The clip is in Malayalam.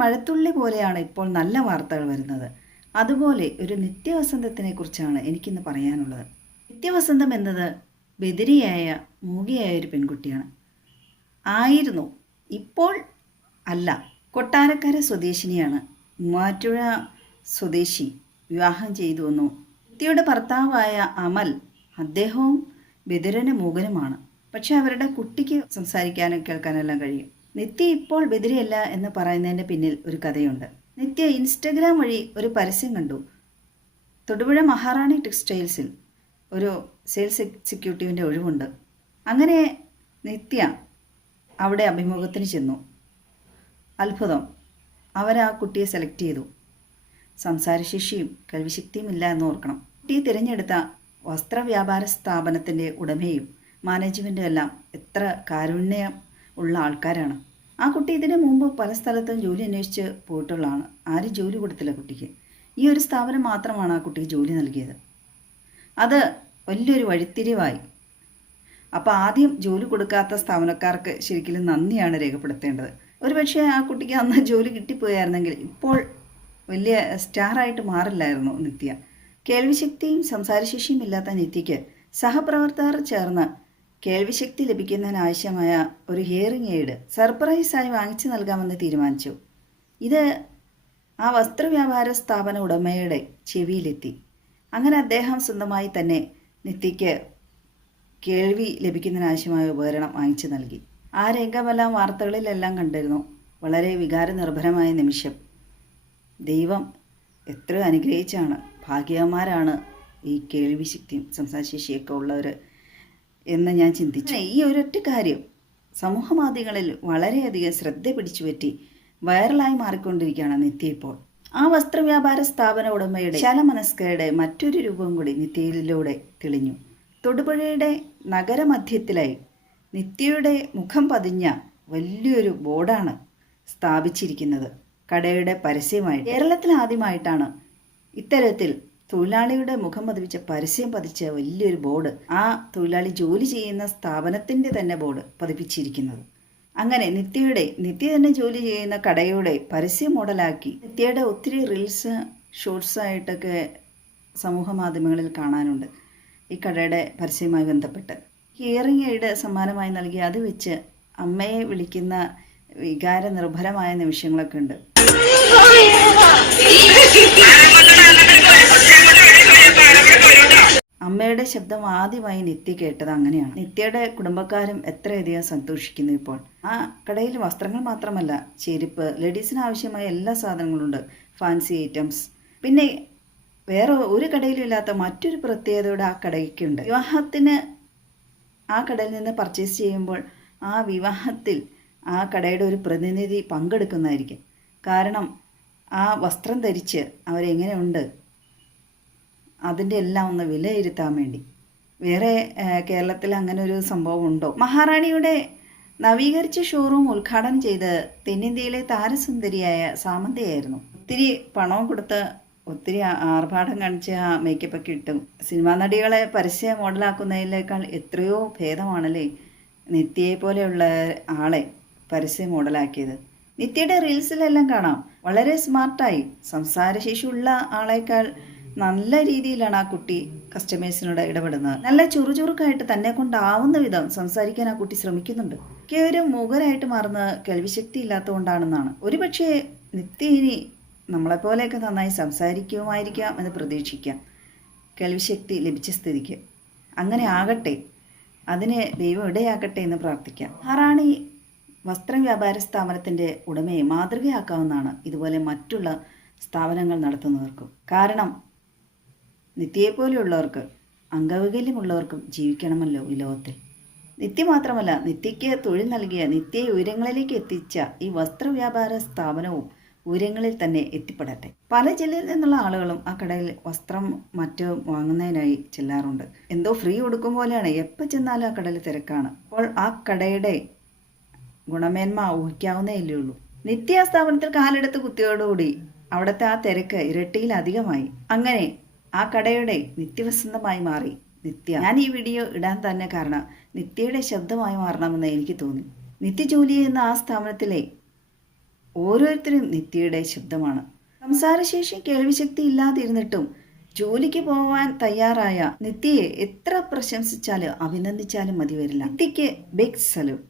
മഴത്തുള്ളി പോലെയാണ് ഇപ്പോൾ നല്ല വാർത്തകൾ വരുന്നത്. അതുപോലെ ഒരു നിത്യവസന്തത്തിനെ കുറിച്ചാണ് എനിക്കിന്ന് പറയാനുള്ളത്. നിത്യവസന്തം എന്നത് ബദിരിയായ മൂകിയായ ഒരു പെൺകുട്ടിയാണ്. ആയിരുന്നു, ഇപ്പോൾ അല്ല. കൊട്ടാരക്കര സ്വദേശിനിയാണ്. മൂവാറ്റുപുഴ സ്വദേശി വിവാഹം ചെയ്തു വന്നു. നിത്യയുടെ ഭർത്താവായ അമൽ, അദ്ദേഹവും ബദിരന് മൂകനുമാണ്. പക്ഷെ അവരുടെ കുട്ടിക്ക് സംസാരിക്കാനും കേൾക്കാനെല്ലാം കഴിയും. നിത്യ ഇപ്പോൾ ബദിരിയല്ല എന്ന് പറയുന്നതിൻ്റെ പിന്നിൽ ഒരു കഥയുണ്ട്. നിത്യ ഇൻസ്റ്റഗ്രാം വഴി ഒരു പരസ്യം കണ്ടു. തൊടുപുഴ മഹാറാണി ടെക്സ്റ്റൈൽസിൽ ഒരു സെയിൽസ് എക്സിക്യൂട്ടീവിൻ്റെ ഒഴിവുണ്ട്. അങ്ങനെ നിത്യ അവിടെ അഭിമുഖത്തിന് ചെന്നു. അത്ഭുതം, അവരാ കുട്ടിയെ സെലക്ട് ചെയ്തു. സംസാരശേഷിയും കേൾവിശക്തിയും ഇല്ല എന്ന് ഓർക്കണം. കുട്ടിയെ തിരഞ്ഞെടുത്ത വസ്ത്രവ്യാപാര സ്ഥാപനത്തിൻ്റെ ഉടമയും മാനേജ്മെൻറ്റും എല്ലാം എത്ര കാരുണ്യം ഉള്ള ആൾക്കാരാണ്. ആ കുട്ടി ഇതിനു മുമ്പ് പല സ്ഥലത്തും ജോലി അന്വേഷിച്ച് പോയിട്ടുള്ളതാണ്. ആരും ജോലി കൊടുത്തില്ല കുട്ടിക്ക്. ഈ ഒരു സ്ഥാപനം മാത്രമാണ് ആ കുട്ടിക്ക് ജോലി നൽകിയത്. അത് വലിയൊരു വഴിത്തിരിവായി. അപ്പോൾ ആദ്യം ജോലി കൊടുക്കാത്ത സ്ഥാപനക്കാർക്ക് ശരിക്കും നന്ദിയാണ് രേഖപ്പെടുത്തേണ്ടത്. ഒരുപക്ഷെ ആ കുട്ടിക്ക് അന്ന് ജോലി കിട്ടിപ്പോയായിരുന്നെങ്കിൽ ഇപ്പോൾ വലിയ സ്റ്റാറായിട്ട് മാറില്ലായിരുന്നു നിത്യ. കേൾവിശക്തിയും സംസാരശേഷിയും ഇല്ലാത്ത നിത്യയ്ക്ക് സഹപ്രവർത്തകർ ചേർന്ന് കേൾവിശക്തി ലഭിക്കുന്നതിനാവശ്യമായ ഒരു ഹിയറിംഗ് എയ്ഡ് സർപ്രൈസായി വാങ്ങിച്ചു നൽകാമെന്ന് തീരുമാനിച്ചു. ഇത് ആ വസ്ത്രവ്യാപാര സ്ഥാപന ഉടമയുടെ ചെവിയിലെത്തി. അങ്ങനെ അദ്ദേഹം സ്വന്തമായി തന്നെ നിത്യയ്ക്ക് കേൾവി ലഭിക്കുന്നതിനാവശ്യമായ ഉപകരണം വാങ്ങിച്ചു നൽകി. ആ രംഗമെല്ലാം വാർത്തകളിലെല്ലാം കണ്ടിരുന്നു. വളരെ വികാരനിർഭരമായ നിമിഷം. ദൈവം എത്ര അനുഗ്രഹിച്ചാണ്, ഭാഗ്യവാന്മാരാണ് ഈ കേൾവിശക്തിയും സംസാരശേഷിയൊക്കെ ഉള്ളവർ എന്ന് ഞാൻ ചിന്തിച്ചു. ഈ ഒരൊറ്റ കാര്യം സമൂഹ മാധ്യമങ്ങളിൽ വളരെയധികം ശ്രദ്ധ പിടിച്ചുപറ്റി വൈറലായി മാറിക്കൊണ്ടിരിക്കുകയാണ് നിത്യ ഇപ്പോൾ. ആ വസ്ത്രവ്യാപാര സ്ഥാപന ഉടമയുടെ വിശാലമനസ്കയുടെ മറ്റൊരു രൂപം കൂടി നിത്യയിലൂടെ തെളിഞ്ഞു. തൊടുപുഴയുടെ നഗരമധ്യത്തിലായി നിത്യയുടെ മുഖം പതിഞ്ഞ വലിയൊരു ബോർഡാണ് സ്ഥാപിച്ചിരിക്കുന്നത്. കടയുടെ പരസ്യമായി കേരളത്തിൽ ആദ്യമായിട്ടാണ് ഇത്തരത്തിൽ തൊഴിലാളിയുടെ മുഖം പതിപ്പിച്ച പരസ്യം പതിച്ച വലിയൊരു ബോർഡ്, ആ തൊഴിലാളി ജോലി ചെയ്യുന്ന സ്ഥാപനത്തിൻ്റെ തന്നെ ബോർഡ് പതിപ്പിച്ചിരിക്കുന്നത്. അങ്ങനെ നിത്യ തന്നെ ജോലി ചെയ്യുന്ന കടയുടെ പരസ്യ മോഡലാക്കി നിത്യയുടെ ഒത്തിരി റീൽസ് ഷോർട്സായിട്ടൊക്കെ സമൂഹ മാധ്യമങ്ങളിൽ കാണാനുണ്ട്. ഈ കടയുടെ പരസ്യവുമായി ബന്ധപ്പെട്ട് ഹിയറിംഗ് എയ്ഡ് സമ്മാനമായി നൽകി അത് വെച്ച് അമ്മയെ വിളിക്കുന്ന വികാര നിർഭരമായ നിമിഷങ്ങളൊക്കെ ഉണ്ട്. അമ്മയുടെ ശബ്ദം ആദ്യമായി നിത്യ കേട്ടത് അങ്ങനെയാണ്. നിത്യയുടെ കുടുംബക്കാരും എത്രയധികം സന്തോഷിക്കുന്നു ഇപ്പോൾ. ആ കടയിൽ വസ്ത്രങ്ങൾ മാത്രമല്ല, ചെരുപ്പ്, ലേഡീസിന് ആവശ്യമായ എല്ലാ സാധനങ്ങളും ഉണ്ട്, ഫാൻസി ഐറ്റംസ്. പിന്നെ വേറെ ഒരു കടയിലും ഇല്ലാത്ത മറ്റൊരു പ്രത്യേകതയുടെ ആ കടയ്ക്കുണ്ട്. വിവാഹത്തിന് ആ കടയിൽ നിന്ന് പർച്ചേസ് ചെയ്യുമ്പോൾ ആ വിവാഹത്തിൽ ആ കടയുടെ ഒരു പ്രതിനിധി പങ്കെടുക്കുന്നതായിരിക്കും. കാരണം ആ വസ്ത്രം ധരിച്ച് അവരെങ്ങനെയുണ്ട് അതിൻ്റെ എല്ലാം ഒന്ന് വിലയിരുത്താൻ വേണ്ടി. വേറെ കേരളത്തിൽ അങ്ങനെ ഒരു സംഭവം ഉണ്ടോ? മഹാറാണിയുടെ നവീകരിച്ച ഷോറൂം ഉദ്ഘാടനം ചെയ്ത് തെന്നിന്ത്യയിലെ താരസുന്ദരിയായ സാമന്തയായിരുന്നു. ഒത്തിരി പണവും കൊടുത്ത് ഒത്തിരി ആർഭാടം കാണിച്ച് ആ മേക്കപ്പൊക്കെ ഇട്ടും സിനിമാ നടികളെ പരസ്യ മോഡലാക്കുന്നതിനേക്കാൾ എത്രയോ ഭേദമാണല്ലേ നിത്യയെ പോലെയുള്ള ആളെ പരസ്യ മോഡലാക്കിയത്. നിത്യയുടെ റീൽസിലെല്ലാം കാണാം വളരെ സ്മാർട്ടായി സംസാരശേഷിയുള്ള ആളേക്കാൾ നല്ല രീതിയിലാണ് ആ കുട്ടി കസ്റ്റമേഴ്സിനോട് ഇടപെടുന്നത്. നല്ല ചുറുചുറുക്കായിട്ട് തന്നെ കൊണ്ടാവുന്ന വിധം സംസാരിക്കാൻ ആ കുട്ടി ശ്രമിക്കുന്നുണ്ട്. ഒരു മൂകരായിട്ട് മാറുന്ന കേൾവിശക്തി ഇല്ലാത്തതുകൊണ്ടാണെന്നാണ്. ഒരുപക്ഷെ നിത്യ ഇനി നമ്മളെപ്പോലെയൊക്കെ നന്നായി സംസാരിക്കുമായിരിക്കാം എന്ന് പ്രതീക്ഷിക്കാം, കേൾവിശക്തി ലഭിച്ച സ്ഥിതിക്ക്. അങ്ങനെ ആകട്ടെ, അതിന് ദൈവം ഇടയാക്കട്ടെ എന്ന് പ്രാർത്ഥിക്കാം. മഹാറാണി വസ്ത്രവ്യാപാര സ്ഥാപനത്തിൻ്റെ ഉടമയെ മാതൃകയാക്കാവുന്നതാണ് ഇതുപോലെ മറ്റുള്ള സ്ഥാപനങ്ങൾ നടത്തുന്നവർക്കും. കാരണം നിത്യയെപ്പോലെയുള്ളവർക്ക്, അംഗവൈകല്യമുള്ളവർക്കും ജീവിക്കണമല്ലോ ഈ ലോകത്തിൽ. നിത്യ മാത്രമല്ല, നിത്യയ്ക്ക് തൊഴിൽ നൽകിയ, നിത്യയെ ഉയരങ്ങളിലേക്ക് എത്തിച്ച ഈ വസ്ത്രവ്യാപാര സ്ഥാപനവും ഉയരങ്ങളിൽ തന്നെ എത്തിപ്പെടട്ടെ. പല ജില്ലയിൽ നിന്നുള്ള ആളുകളും ആ കടയിൽ വസ്ത്രം മറ്റും വാങ്ങുന്നതിനായി ചെല്ലാറുണ്ട്. എന്തോ ഫ്രീ കൊടുക്കും പോലെയാണ്, എപ്പോൾ ചെന്നാലും ആ കടയിൽ തിരക്കാണ്. അപ്പോൾ ആ കടയുടെ ഗുണമേന്മ ഊഹിക്കാവുന്നതല്ലേ ഉള്ളൂ. നിത്യ സ്ഥാപനത്തിൽ കാലെടുത്ത് കുത്തിയോടുകൂടി അവിടുത്തെ ആ തിരക്ക് ഇരട്ടിയിലധികമായി. അങ്ങനെ ആ കടയുടെ നിത്യവസന്തമായി മാറി നിത്യ. ഞാൻ ഈ വീഡിയോ ഇടാൻ തന്നെ കാരണം നിത്യയുടെ ശബ്ദമായി മാറണമെന്ന് എനിക്ക് തോന്നി. നിത്യ ജോലി ചെയ്യുന്ന ആ സ്ഥാപനത്തിലെ ഓരോരുത്തരും നിത്യയുടെ ശബ്ദമാണ്. സംസാരശേഷി കേൾവിശക്തി ഇല്ലാതിരുന്നിട്ടും ജോലിക്ക് പോവാൻ തയ്യാറായ നിത്യയെ എത്ര പ്രശംസിച്ചാലും അഭിനന്ദിച്ചാലും മതി വരില്ല. നിത്യയ്ക്ക് ബിഗ് സല്യൂട്ട്.